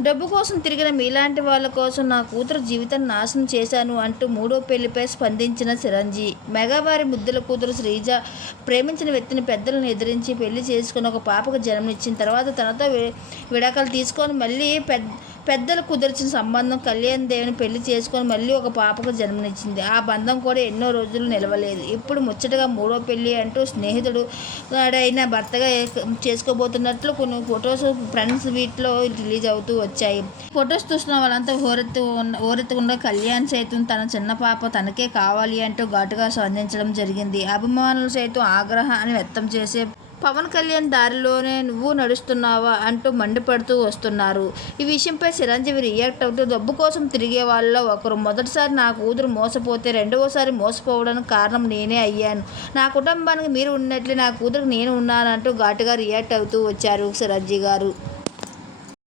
డబ్బు కోసం తిరిగిన మీలాంటి వాళ్ళ కోసం నా కూతురు జీవితాన్ని నాశనం చేశాను అంటూ మూడో పెళ్ళిపై స్పందించిన చిరంజీవి మెగావారి ముద్దుల కూతురు శ్రీజ ప్రేమించిన వ్యక్తిని పెద్దలను ఎదిరించి పెళ్ళి చేసుకుని ఒక పాపకు జన్మనిచ్చిన తర్వాత తనతో విడాకలు తీసుకొని మళ్ళీ పెద్ద పెద్దలు కుదిర్చిన సంబంధం కళ్యాణ్ దేవిని పెళ్ళి చేసుకొని మళ్ళీ ఒక పాపకు జన్మనిచ్చింది. ఆ బంధం కూడా ఎన్నో రోజులు నిలవలేదు. ఇప్పుడు ముచ్చటగా మూడో పెళ్ళి అంటూ స్నేహితుడు అయిన భర్తగా చేసుకోబోతున్నట్లు కొన్ని ఫొటోస్ ఫ్రెండ్స్ వీటిలో రిలీజ్ అవుతూ వచ్చాయి. ఫొటోస్ చూసిన వాళ్ళంతా ఓరెత్తు ఉన్న- ఓరెత్తుకుండా కళ్యాణ్ సైతం తన చిన్న పాప తనకే కావాలి అంటూ ఘాటుగా స్పందించడం జరిగింది. అభిమానులు సైతం ఆగ్రహాన్ని వ్యక్తం చేసే పవన్ కళ్యాణ్ దారిలోనే నువ్వు నడుస్తున్నావా అంటూ మండిపడుతూ వస్తున్నారు. ఈ విషయంపై చిరంజీవి రియాక్ట్ అవుతూ డబ్బు కోసం తిరిగే వాళ్ళలో ఒకరు మొదటిసారి నా కూతురు మోసపోతే రెండవసారి మోసపోవడానికి కారణం నేనే అయ్యాను. నా కుటుంబానికి మీరు ఉన్నట్లే నా కూతురు నేను ఉన్నానంటూ ఘాటుగా రియాక్ట్ అవుతూ వచ్చారు చిరంజీవి గారు.